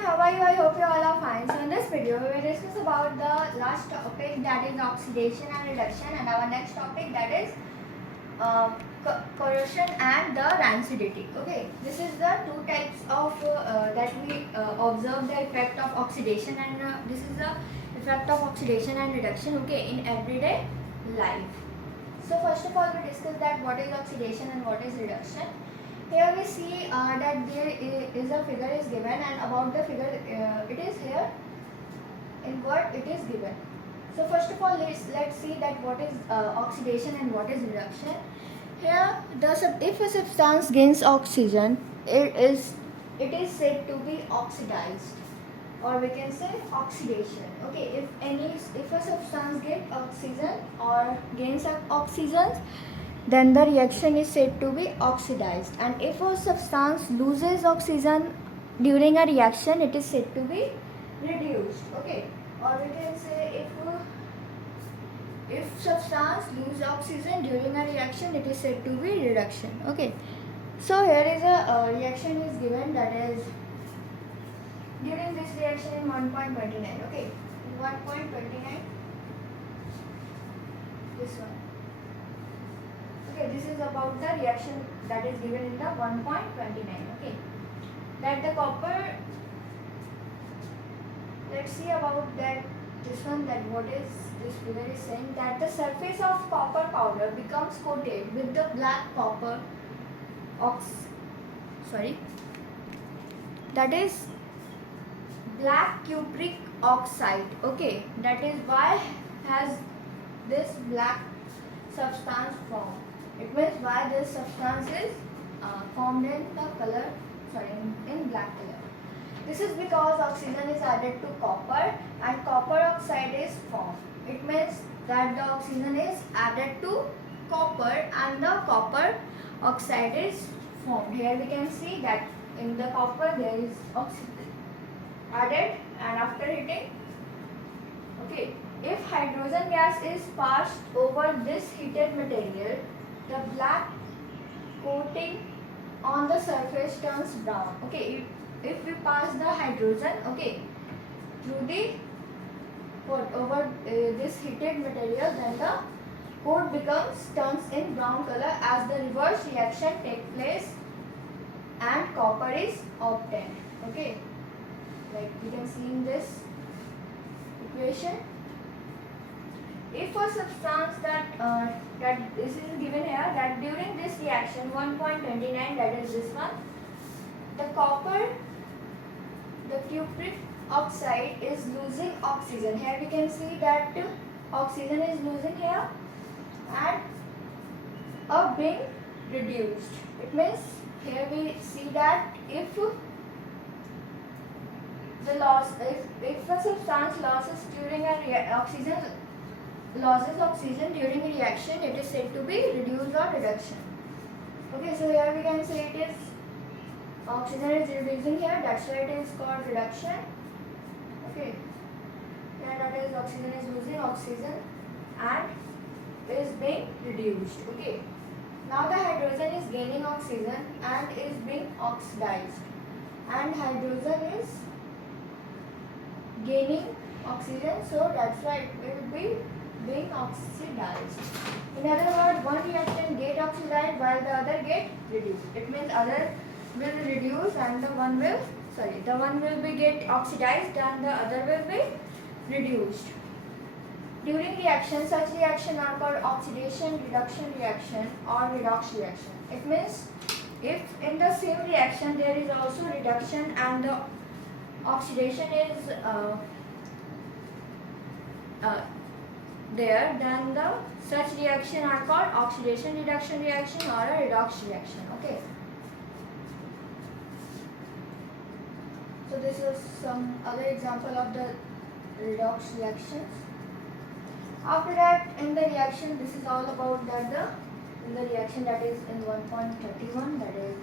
how are you? I hope you all are fine. So in this video, we will discuss about the last topic, that is oxidation and reduction, and our next topic, that is corrosion and the rancidity. Okay, this is the two types of that we observe the effect of oxidation, and this is the effect of oxidation and reduction. Okay, in everyday life. So first of all, we discuss that what is oxidation and what is reduction. Here we see that there is a figure is given, and about the figure it is here in what it is given. So first of all, let's see that what is oxidation and what is reduction. Here, if a substance gains oxygen, it is said to be oxidized, or we can say oxidation. Okay, if a substance gets oxygen or gains oxygen, then the reaction is said to be oxidized. And if a substance loses oxygen during a reaction, it is said to be reduced. Okay, or we can say if substance loses oxygen during a reaction, it is said to be reduction. Okay, so here is a reaction is given, that is during this reaction in 1.29. Okay, 1.29, this one. Okay, this is about the reaction that is given in the 1.29. Okay, that the copper, let's see about that this one, that what is this figure is saying, that the surface of copper powder becomes coated with the black copper that is black cupric oxide. Okay, that is why has this black substance formed. It means why this substance is formed in the color, in black color. This is because oxygen is added to copper and copper oxide is formed. It means that the oxygen is added to copper and the copper oxide is formed. Here we can see that in the copper there is oxygen added, and after heating, okay, if hydrogen gas is passed over this heated material, the black coating on the surface turns brown. Okay, if we pass the hydrogen, okay, through the over this heated material, then the coat turns in brown color as the reverse reaction takes place and copper is obtained. Okay, like we can see in this equation. If a substance that this is given here, that during this reaction 1.29, that is this one, the copper, the cupric oxide is losing oxygen. Here we can see that oxygen is losing here and being reduced. It means here we see that if a substance loses oxygen during a reaction, it is said to be reduced or reduction. Okay, so here we can say it is oxygen is reducing here, that's why it is called reduction. Okay, here that is oxygen is losing oxygen and is being reduced. Okay, now the hydrogen is gaining oxygen and is being oxidized, and hydrogen is gaining oxygen, so that's why it will be being oxidized. In other words, one reaction get oxidized while the other get reduced. It means other will reduce and the one will be get oxidized and the other will be reduced. During reaction, such reaction are called oxidation reduction reaction or redox reaction. It means if in the same reaction there is also reduction and the oxidation is there, then the such reaction are called oxidation reduction reaction or a redox reaction. Okay, so this is some other example of the redox reactions. After that, in the reaction, this is all about that in the reaction that is in 1.31, that is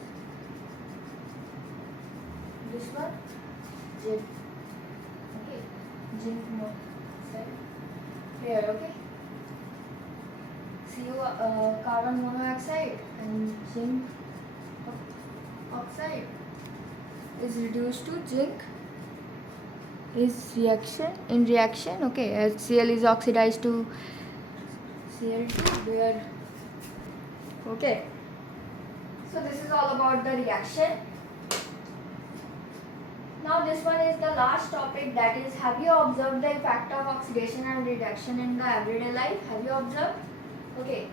this one, zinc. Okay, zinc monoxide here. Okay, carbon monoxide and zinc oxide is reduced to zinc is reaction. Okay, HCl is oxidized to Cl2 where. Okay, so this is all about the reaction. Now this one is the last topic, that is, have you observed the effect of oxidation and reduction in the everyday life? Have you observed? Okay.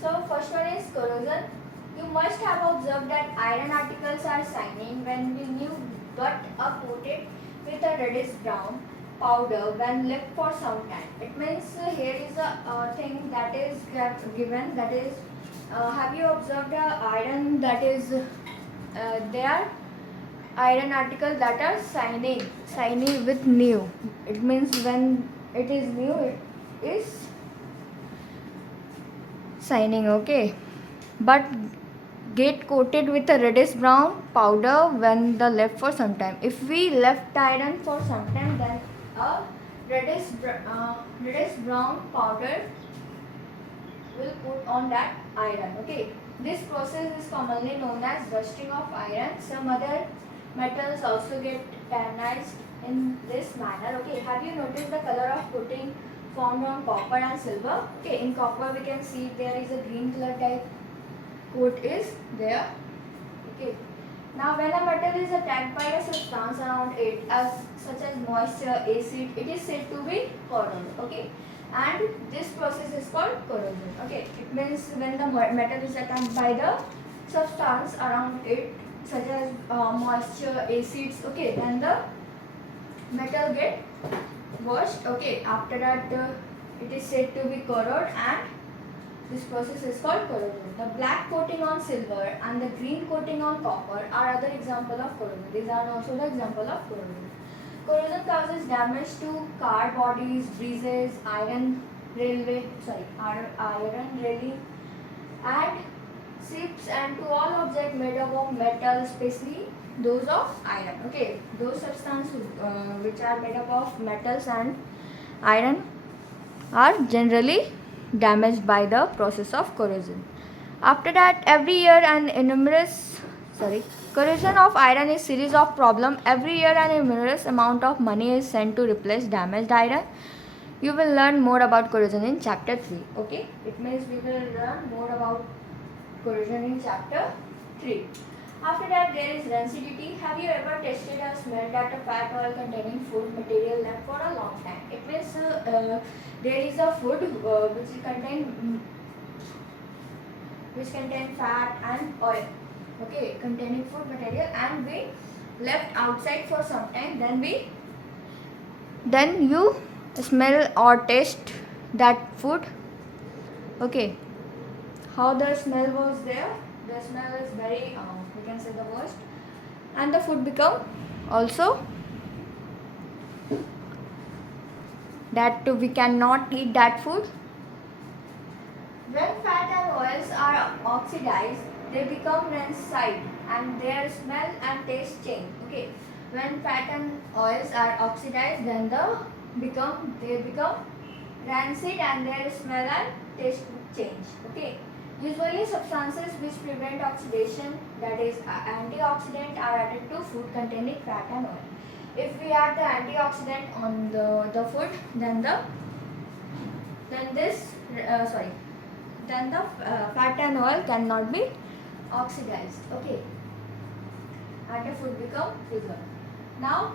So first one is corrosion. You must have observed that iron articles are shining when new but are coated with a reddish brown powder when left for some time. It means here is a thing that is given, that is, have you observed the iron that is there? Iron articles that are shiny with new. It means when it is new, it is shining. Okay, but get coated with a reddish brown powder when the left for some time. If we left iron for some time, then a reddish brown powder will put on that iron. Okay, this process is commonly known as rusting of iron. Some other metals also get tannized in this manner. Okay, have you noticed the color of coating formed on copper and silver? Okay, in copper we can see there is a green color type coat is there. Okay, now when a metal is attacked by a substance around it, such as moisture, acid, it is said to be corroded. Okay, and this process is called corrosion. Okay, it means when the metal is attacked by the substance around it, such as moisture, acids. Okay, then the metal get washed. Okay, after that it is said to be corroded, and this process is called corrosion. The black coating on silver and the green coating on copper are other example of corrosion. These are also the example of corrosion. Corrosion causes damage to car bodies, bridges, iron railing, and ships, and to all objects made up of metal, especially those of iron. Okay, those substances which are made up of metals and iron are generally damaged by the process of corrosion. After that, every year corrosion of iron is series of problem. Every year an enormous amount of money is sent to replace damaged iron. You will learn more about corrosion in chapter 3. Okay, it means we will learn more about corrosion in chapter 3. After that, there is rancidity. Have you ever tasted or smelled at a fat oil containing food material left for a long time? It means there is a food which contain fat and oil. Okay, containing food material, and we left outside for some time. Then you smell or taste that food. Okay, how the smell was there? The smell is very we can say the worst, and the food become also that we cannot eat that food. When fat and oils are oxidized, they become rancid and their smell and taste change. Okay, when fat and oils are oxidized, then they become rancid and their smell and taste change. Okay, usually substances which prevent oxidation, that is antioxidant, are added to food containing fat and oil. If we add the antioxidant on the food, then the fat and oil cannot be oxidized. Okay, and the food become preserved. Now,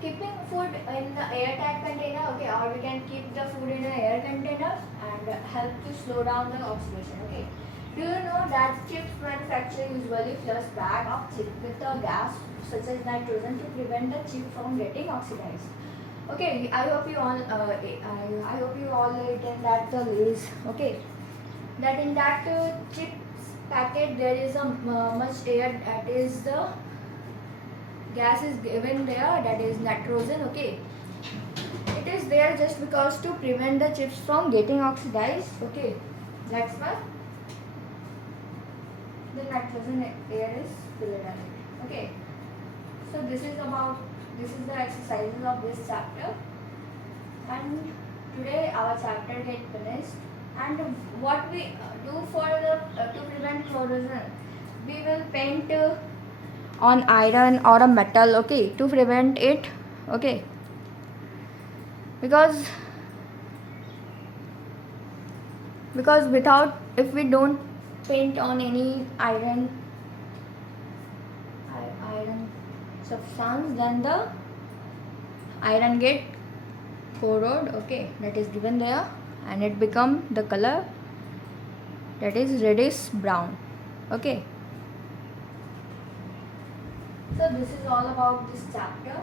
keeping food in the airtight container. Okay, or we can keep the food in an air container and help to slow down the oxidation. Okay, do you know that chips manufacturer usually flush bag of chip with a gas such as nitrogen to prevent the chip from getting oxidized? Okay, I hope you all retain that the Lays. Okay, that in that chips packet there is a much air, that is the gas is given there, that is nitrogen. Okay, it is there just because to prevent the chips from getting oxidized. Okay, that's why the nitrogen air is filled in it. Okay, so this is the exercises of this chapter, and today our chapter get finished. And what we do for to prevent corrosion, we will paint on iron or a metal, okay, to prevent it, okay, because without, if we don't paint on any iron substance, then the iron get corrode, okay, that is given there, and it become the color that is reddish brown, okay. So this is all about this chapter.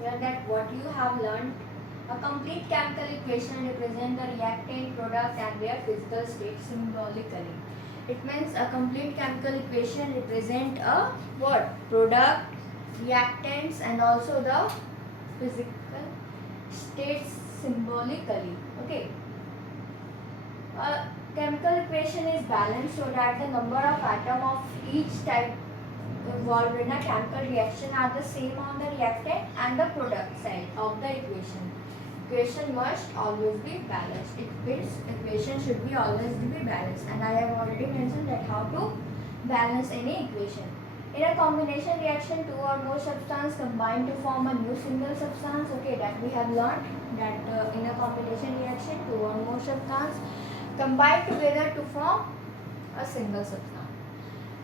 Here that what you have learned, a complete chemical equation represents the reactant, product and their physical state symbolically. It means a complete chemical equation represent a what? Product, reactants and also the physical states symbolically. Okay. A chemical equation is balanced so that the number of atoms of each type involved in a chemical reaction are the same on the reactant and the product side of the equation. Equation must always be balanced. Its equation should be always be balanced, and I have already mentioned that how to balance any equation. In a combination reaction, two or more substances combine to form a new single substance. Okay, that we have learned that in a combination reaction, two or more substances combine together to form a single substance.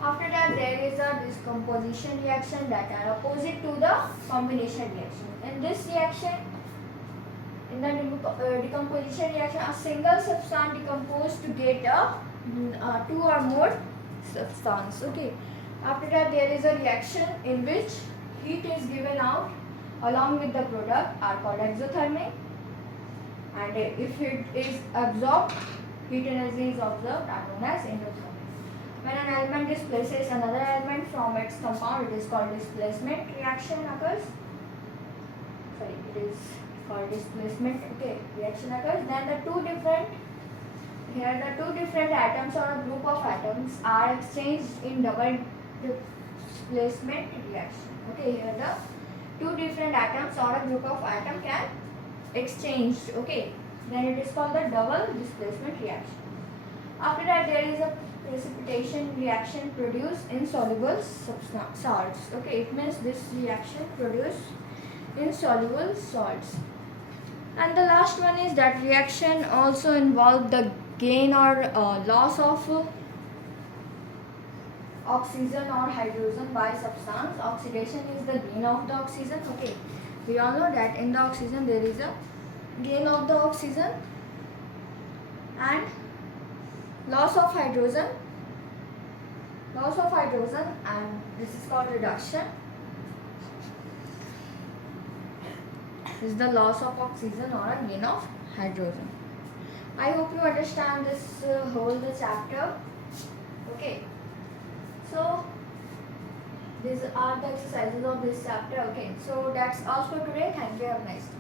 After that, there is a decomposition reaction that are opposite to the combination reaction. In this reaction, in the decomposition reaction, a single substance decomposed to get a two or more substance. Okay. After that, there is a reaction in which heat is given out along with the product are called exothermic, and if it is absorbed, heat energy is observed are known as endothermic. When an element displaces another element from its compound, it is called displacement reaction occurs. Sorry, it is called displacement. Okay, reaction occurs. Then the two different atoms or a group of atoms are exchanged in double displacement reaction. Okay, here the two different atoms or a group of atom can exchange. Okay, then it is called the double displacement reaction. After that, there is a precipitation reaction produced insoluble salts. Okay, it means this reaction produce insoluble salts. And the last one is that reaction also involve the gain or loss of oxygen or hydrogen by substance. Oxidation is the gain of the oxygen. Okay, we all know that in the oxygen there is a gain of the oxygen, and loss of hydrogen, and this is called reduction. This is the loss of oxygen or a gain of hydrogen. I hope you understand this whole chapter. Okay, so these are the exercises of this chapter. Okay, so that's all for today. Thank you. Have a nice day.